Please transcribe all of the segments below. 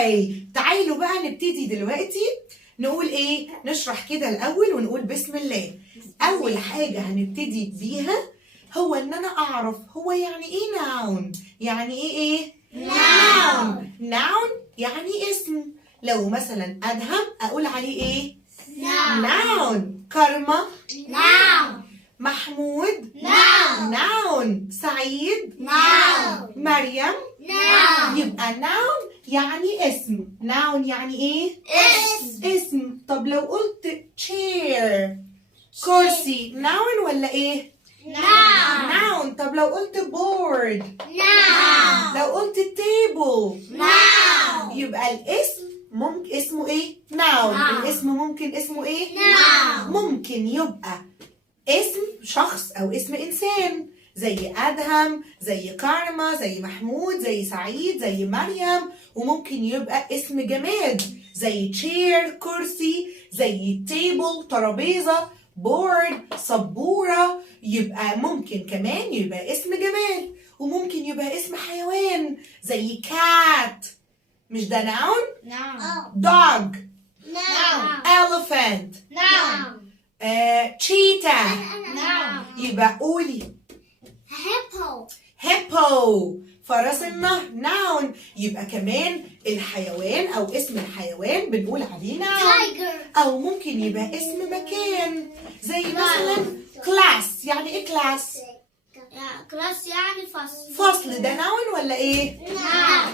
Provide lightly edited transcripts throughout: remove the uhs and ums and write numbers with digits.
اوكي تعالوا بقى نبتدي دلوقتي نقول ايه، نشرح كده الاول ونقول بسم الله. اول حاجة هنبتدي بيها هو ان انا اعرف هو يعني ايه noun. يعني ايه noun يعني اسم. لو مثلا ادهم اقول عليه ايه؟ noun. كارما محمود noun. سعيد مريم يبقى noun يعني اسم. noun يعني ايه؟ اسم. طب لو قلت chair كرسي noun ولا ايه؟ noun. طب لو قلت board لو قلت table يبقى الاسم ممكن اسمه ايه؟ noun. الاسم ممكن اسمه ايه؟ ممكن يبقى اسم شخص او اسم انسان زي ادهم، زي كارما، زي محمود، زي سعيد، زي مريم. وممكن يبقى اسم جماد زي chair كرسي، زي table ترابيزة، board سبورة. يبقى ممكن كمان يبقى اسم جماد. وممكن يبقى اسم حيوان زي cat. مش ده noun؟ dog elephant cheetah. يبقى قولي hippo فرس النهر noun. يبقى كمان الحيوان او اسم الحيوان بنقول عليه noun. او ممكن يبقى اسم مكان زي مثلا class. يعني ايه class؟ كلاس يعني فصل. ده noun ولا ايه؟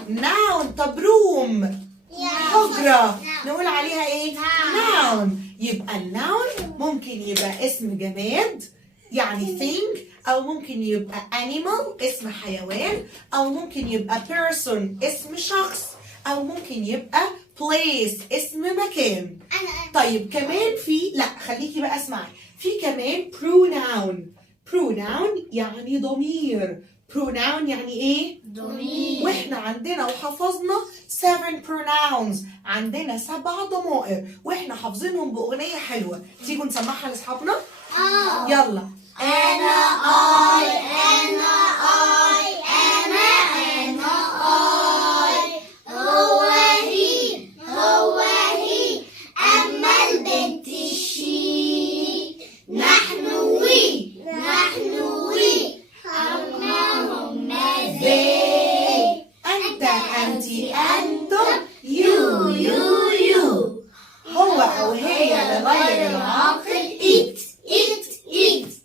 noun. طب room حجرة نقول عليها ايه؟ noun. يبقى الناون ممكن يبقى اسم جماد يعني thing، او ممكن يبقى animal اسم حيوان، او ممكن يبقى person اسم شخص، او ممكن يبقى place اسم مكان. طيب كمان في خليكي بقى اسمعي، في كمان pronoun. pronoun يعني ضمير. pronoun يعني ايه؟ ضمير. واحنا عندنا وحفظنا 7 pronouns. عندنا 7 ضمائر واحنا حافظينهم باغنيه حلوه. تيجوا نسمعها لاصحابنا؟ يلا. أنا هو هي أما البنت شي. نحن وي هم زي. أنت أنتم يو. هو أو هي لغير العاقل إت.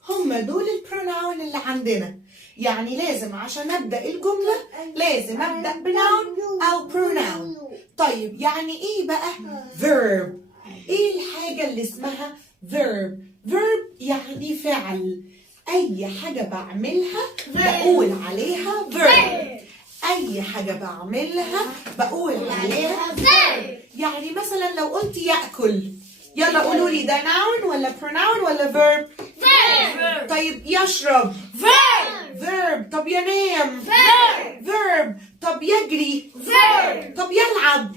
هم دول البروناون اللي عندنا. يعني لازم عشان أبدأ الجملة لازم أبدأ بناون أو بروناون. طيب يعني إيه بقى verb؟ إيه الحاجة اللي اسمها verb؟ verb يعني فعل. أي حاجة بعملها بقول عليها verb. أي حاجة بعملها بقول عليها verb. يعني مثلا لو قلت يأكل، يلا قولوا لي ده noun ولا pronoun ولا verb؟ طيب يشرب verb. طب ينام verb. طب يجري طب يلعب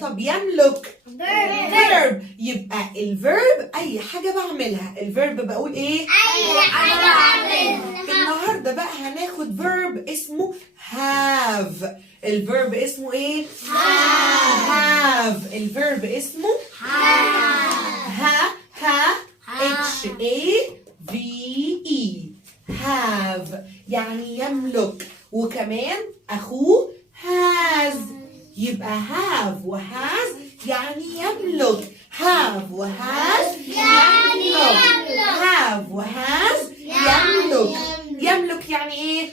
طب يملك verb. يبقى الفيرب اي حاجه بعملها. الفيرب بقول ايه؟ أي حاجة بعملها. النهارده بقى هناخد verb اسمه have. الفيرب اسمه ايه؟ have. الفيرب اسمه H-A-V-E have يعني يملك. وكمان أخوه has. يبقى have وhas يعني يملك. have وhas يعني يملك. have وhas يملك. يملك يعني ايه؟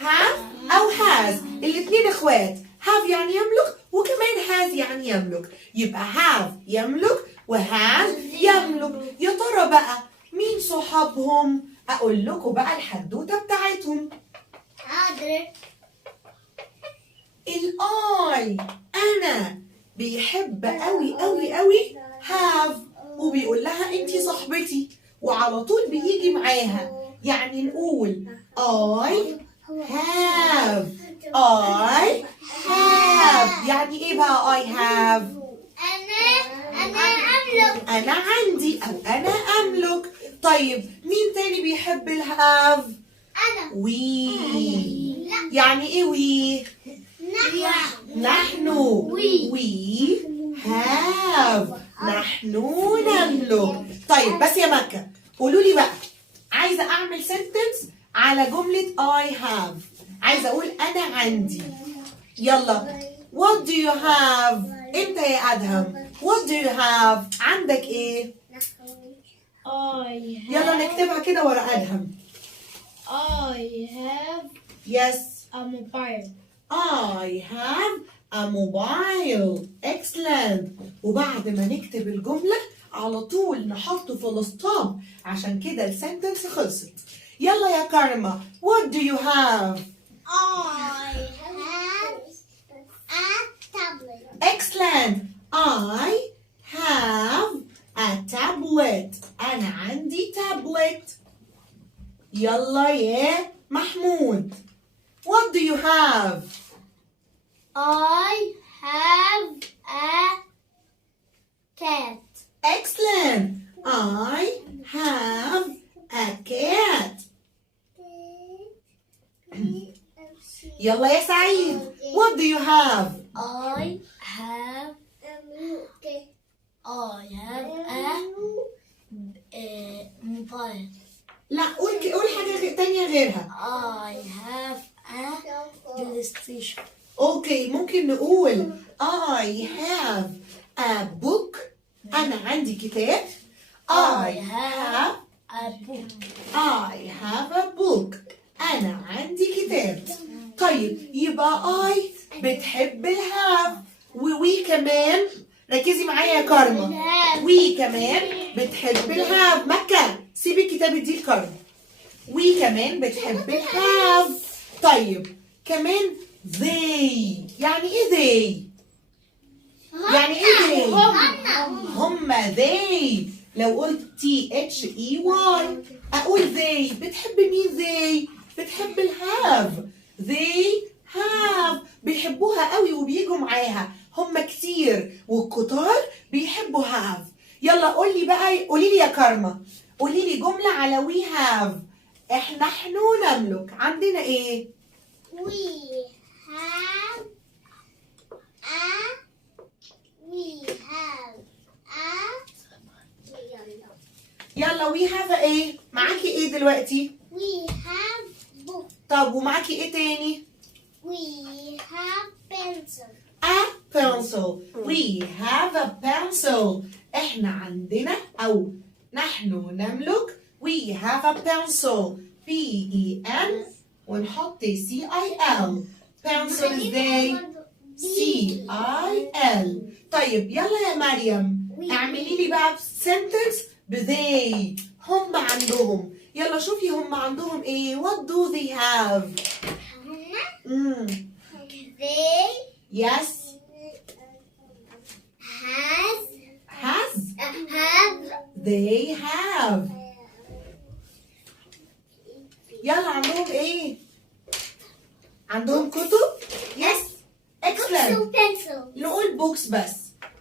have أو has الاتنين اخوات. have يعني يملك وكمان has يعني يملك. يبقى have يملك وهاز يملك. يا ترى بقى مين صحابهم؟ اقول لكم بقى الحدوته بتاعتهم. الاي انا بيحب قوي قوي قوي have وبيقول لها انتي صاحبتي وعلى طول بيجي معاها. يعني نقول I have. يعني ايه بقى I have؟ أنا عندي أو أنا أملك. طيب مين تاني بيحب الهاف؟ أنا. وي. يعني إيه وي؟ نحن. We. We have. نحن نملك. طيب بس يا مكة قولوا لي بقى، عايزة أعمل sentence على جملة I have. عايزة أقول أنا عندي. يلا. What do you have؟ أنت يا أدهم. What do you have؟ عندك إيه؟ يلا نكتبها كده ورا أدهم. I have Yes. a mobile. I have a mobile. Excellent. وبعد ما نكتب الجملة على طول نحط فول ستوب، عشان كده السنتنس خلصت. يلا يا كارما. What do you have؟ I have a tablet. Excellent. I have a tablet. أنا عندي tablet. يلا يا محمود. What do you have؟ I have a cat. Excellent. I have a cat. يلا يا سعيد. What do you have؟ I have a mobile. لا قول حاجة تانية غيرها. I have a PlayStation. اوكي ممكن نقول I have a book. أنا عندي كتاب. I have a book. أنا عندي كتاب. طيب يبقى I بتحب الهاف، ووي كمان. ركزي معايا يا كارما. وي كمان بتحب الهاف. مكة سيبي الكتاب دي لكارما. وي كمان بتحب الهاف. طيب كمان they. يعني ايه they؟ يعني ايه they؟ هما they. لو قلت THEY اقول they. بتحب مين they؟ بتحب الهاف. they have. بيحبوها قوي وبيجوا معاها. هما كتير والكتار بيحبوا have. يلا قولي لي يا كارما، قولي لي جملة على we have. نحن نملك. عندنا ايه؟ يلا we have ايه؟ معاكي ايه دلوقتي؟ We have book. طب ومعاكي ايه تاني؟ We have pencil. A pencil. We have a pencil. احنا عندنا او نحن نملك we have a pencil. P-E-N ونحط C-I-L. pencil ازاي؟ C-I-L. طيب يلا يا مريم اعملي لي بقى sentence they. هم عندهم. يلا شوفي هم عندهم ايه. What do they have؟ They Yes. have They have. يلا عندهم ايه؟ عندهم كتب؟ Yes. Excellent. pencil. نقول books بس.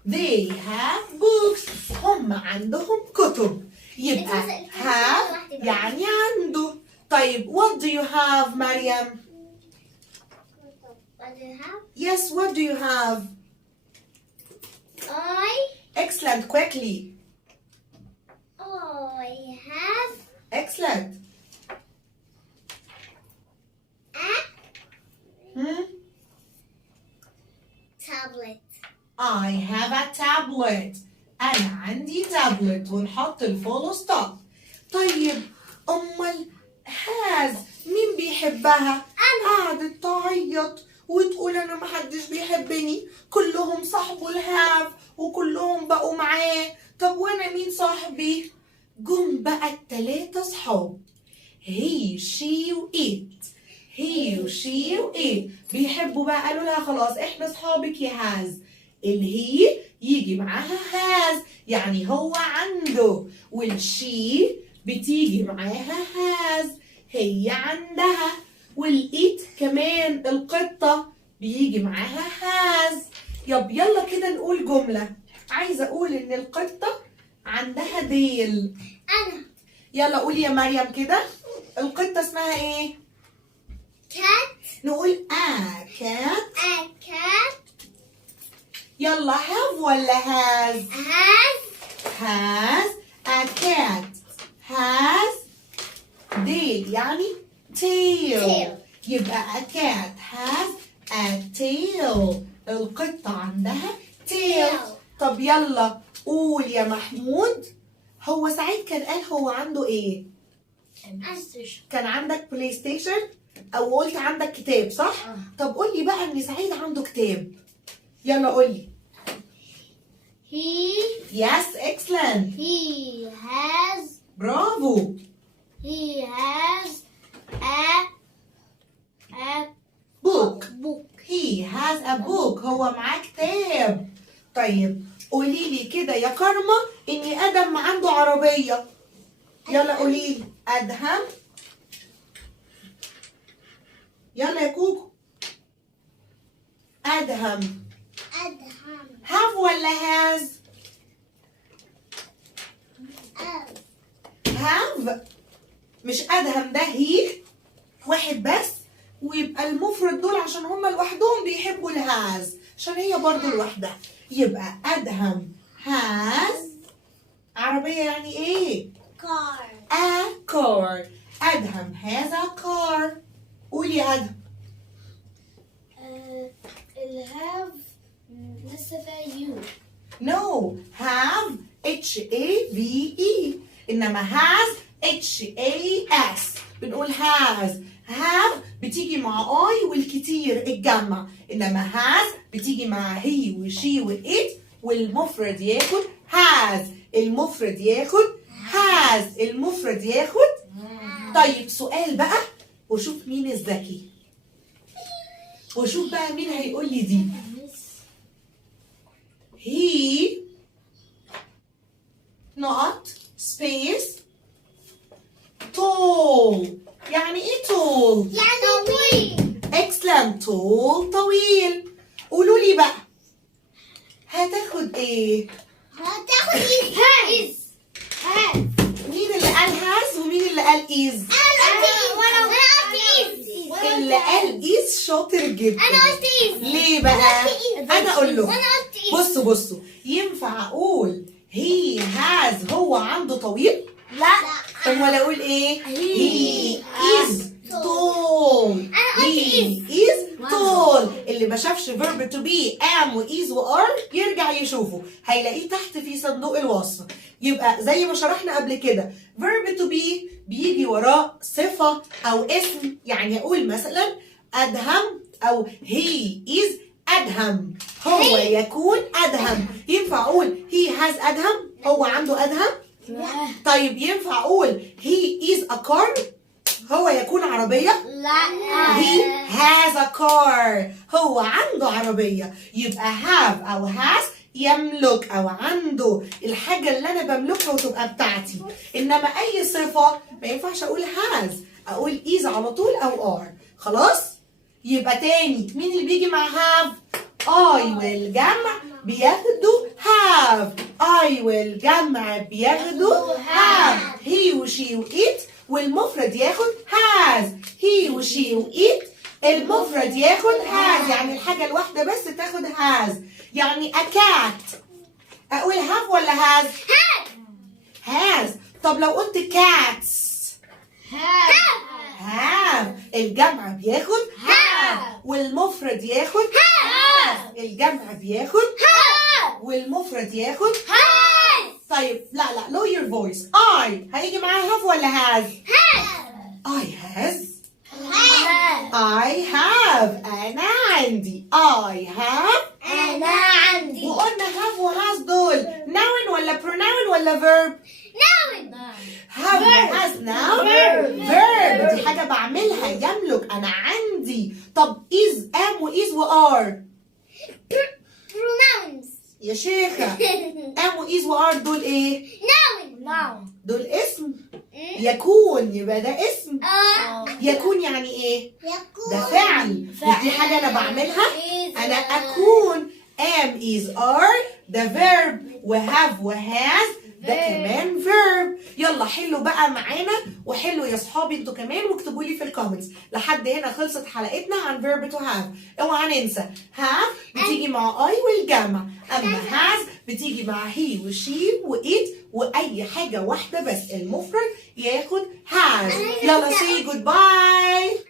They have books. هم عندهم كتب. يبقى have يعني عنده. طيب what do you have مريم؟ What do you have? Yes, what do you have? Excellent. Quickly. I have Excellent. a tablet. I have a tablet. أنا عندي tablet ونحط الفول ستوب. طيب أمال has مين بيحبها؟ قعدت تعيط وتقول أنا محدش بيحبني، كلهم صاحبوا الهاف وكلهم بقوا معاه. طب وأنا مين صاحبي؟ جم بقى التلاتة صحاب. he she و it. he و she و it بيحبوا بقى. قالوا لها خلاص احنا صحابك يا هاز. الهي يجي معاها هاز يعني هو عنده، والشي بتيجي معاها هاز هي عندها، والإيت كمان القطة بيجي معاها هاز. يلا كده نقول جملة. عايزة أقول إن القطة عندها ديل. أنا. يلا قولي يا مريم كده. القطة اسمها إيه؟ cat. نقول cat. A cat يلا have ولا has؟ has a cat. has tail يعني tail. يبقى a cat has a tail. القطة عندها tail. طب يلا قول يا محمود. هو سعيد كان قال هو عنده ايه؟ كان عندك بلاي ستيشن او قلت عندك كتاب صح؟ طب قول لي بقى ان سعيد عنده كتاب. يلا قول لي. Yes, excellent. He has برافو. a book. book. He has a book. هو معاه كتاب. طيب قولي لي كده يا كارما ان ادم عنده عربية. يلا قولي لي. ادهم. يلا يا كوكو. ادهم. have ولا has؟ have. مش ادهم ده هي واحد بس، ويبقى المفرد دول عشان هما لوحدهم بيحبوا الهاز عشان هي برضو لوحدها. يبقى ادهم has عربية يعني ايه؟ Car. a car. ادهم has a car. قولي يا ادهم. الهاف لسه فيها يو. No, have H-A-V-E إنما has H-A-S. بنقول has. have بتيجي مع I والكتير الجمع، إنما has بتيجي مع he وشي وإت والمفرد ياخد has. المفرد ياخد has. المفرد ياخد. طيب سؤال بقى وشوف مين الذكي، وشوف بقى مين هيقول لي دي. He not space tall. يعني ايه tall؟ يعني طويل. excellent. tall طويل. قولوا لي بقى هتاخد ايه؟ هتاخد is. مين اللي قال has ومين اللي قال is؟ وانا قلت is. اللي قال is شاطر جدا. انا قلت is. ليه بقى؟ انا اقول له. وانا قلت is. بصوا ينفع اقول he has هو عنده طويل؟ لا. طب ولا اقول ايه؟ he is tall. he is tall. اللي ما شافش verb to be am و is و are يرجع يشوفه هيلاقيه تحت في صندوق الوصف. يبقى زي ما شرحنا قبل كده verb to be بيجي وراه صفة أو اسم. يعني أقول مثلا أدهم أو he is أدهم. هو يكون أدهم. ينفع أقول he has أدهم هو عنده أدهم؟ طيب ينفع أقول he is a car هو يكون عربية؟ لا. he has a car هو عنده عربية. يبقى have أو has يملك أو عنده الحاجة اللي أنا بملكها وتبقى بتاعتي. إنما أي صفة ما ينفعش أقول has، أقول is على طول أو are. خلاص؟ يبقى تاني مين اللي بيجي مع have؟ I والجمع بياخدوا have. I والجمع بياخدوا have. he وشي وإت والمفرد ياخد has. he وشي وإت المفرد ياخد has. يعني الحاجة الواحدة بس تاخد has. يعني a cat أقول have ولا has؟ has. طب لو قلت cats have. الجمع بياخد have والمفرد ياخد have. الجمع بياخد have والمفرد ياخد have. طيب لا lower your voice. I هيجي معاه have ولا has؟ I has. I have. أنا عندي. I have. أنا عندي. وقلنا have و has دول noun ولا pronoun ولا verb؟ have و has noun verb. دي حاجة بعملها يملك. أنا عندي. طب is am و is و are؟ pronouns. يا شيخة am و is و are دول إيه؟ noun. دول اسم. يكون يبقى ده اسم. يكون يعني إيه؟ ده فعل. مش دي حاجة أنا بعملها؟ أنا أكون am is are ده verb و have و has ده كمان verb. يلا حلوا بقى معانا وحلوا يا صحابي انتوا كمان واكتبوا لي في الكومنتس. لحد هنا خلصت حلقتنا عن verb to have. اوعى ننسى have بتيجي مع I والجمع، اما has بتيجي مع he وشي وit واي حاجه واحده بس المفرد ياخد has. يلا say goodbye.